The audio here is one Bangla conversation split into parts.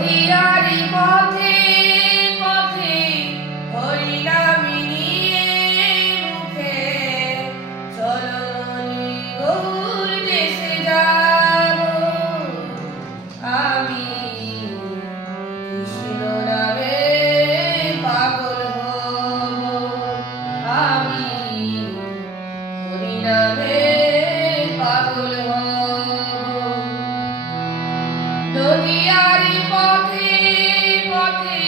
নদিয়ারি পথে পথে হরিনামি নিয়ে মুখে চলো মনি গৌর দেশে যাব আমি কৃষ্ণ নামে পাগল হব আমি হরিনামে পাগল হব নদিয়ারি পথে পথে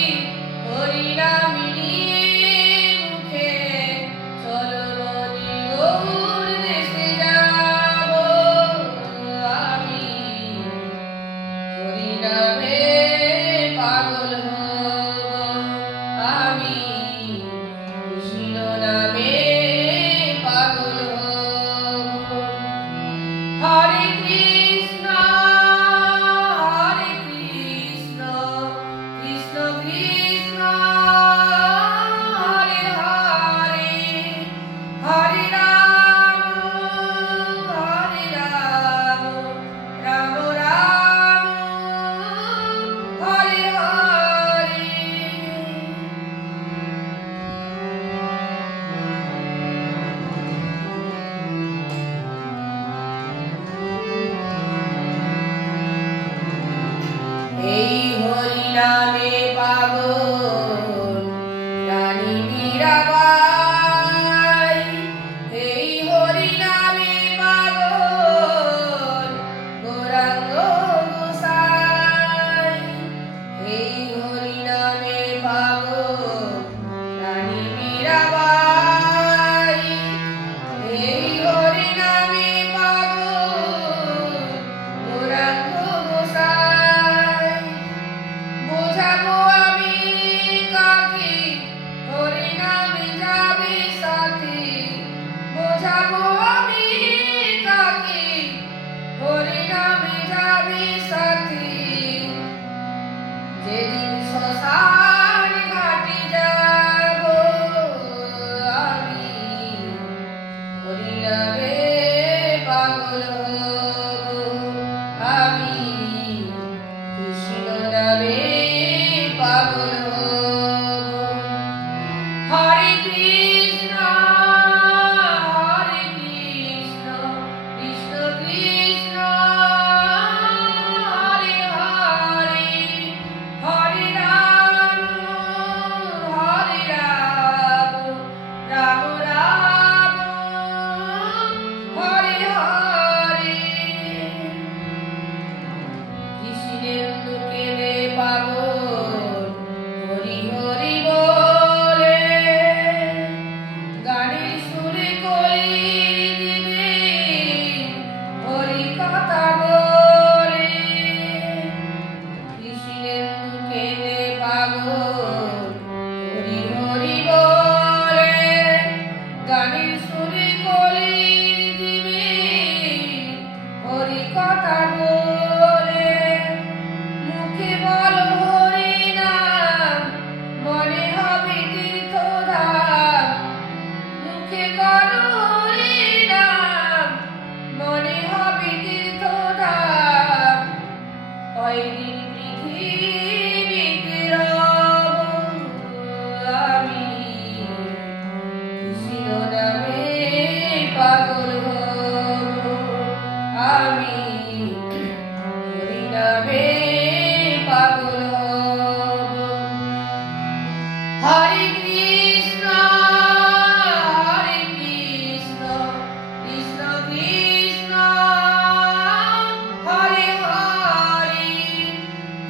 হরিনামি নিয়ে মুখে চলো মনি গৌর দেশে যাব আমি হরিনামে পাগল হব আমি কৃষ্ণ নামে পাগল হব হরে কৃষ্ণ কৃষ্ণ কৃষ্ণ হরে হরে হরে রাম রাম রাম হরে হরে এই হরিনামে পাগল রানী মীরাবাই এই হরিনামে পাগল গৌরাঙ্গ গোসাই এই হরিনামে পাগল রানী মীরাবাই এই হরিনামে পাগল গৌরাঙ্গ গোসাই বোঝাবো আমি কাকে হরিনামে যাবে সাথী বোঝাবো আমি কাকে হরিনামে যাবে সাথী যেদিন শ্মশান ঘাটে যাব আমি হরিনামে পাগল হব আমি কৃষ্ণ নামে পাগল হব হরে কৃষ্ণ কৃষ্ণ কৃষ্ণ হরে হরে হরে রাম রাম রাম হরে হরে কৃষ্ণেন্দু কেঁদে পাগল হরি হরি বলে গানের সুরে কলি দিবে হরি কথা বলে কৃষ্ণেন্দু কেঁদে পাগল হরি হরি বলে গানের সুরে কলি দিবে হরি কথা বলে মুখে বলো হরি নাম মনে হবে তীর্থধাম মুখে বলো হরি নাম মনে হবে তীর্থধাম কয়দিন পৃথিবীতে রব আমি কৃষ্ণ নামে পাগল হব আমি হরিনামে পাগল হব হরে কৃষ্ণ কৃষ্ণ কৃষ্ণ হরে হরে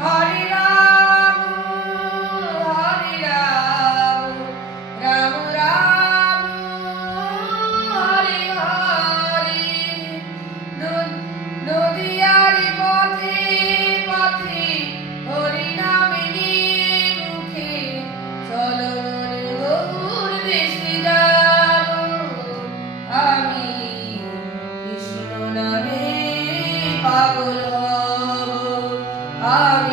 হরে রাম রাম রাম হরে হরে নদিয়ারি পথে পথে হরিনামে নিয়ে মুখে চলো মনি গৌর দেশে যাব আমি কৃষ্ণ নামে পাগল হব আমি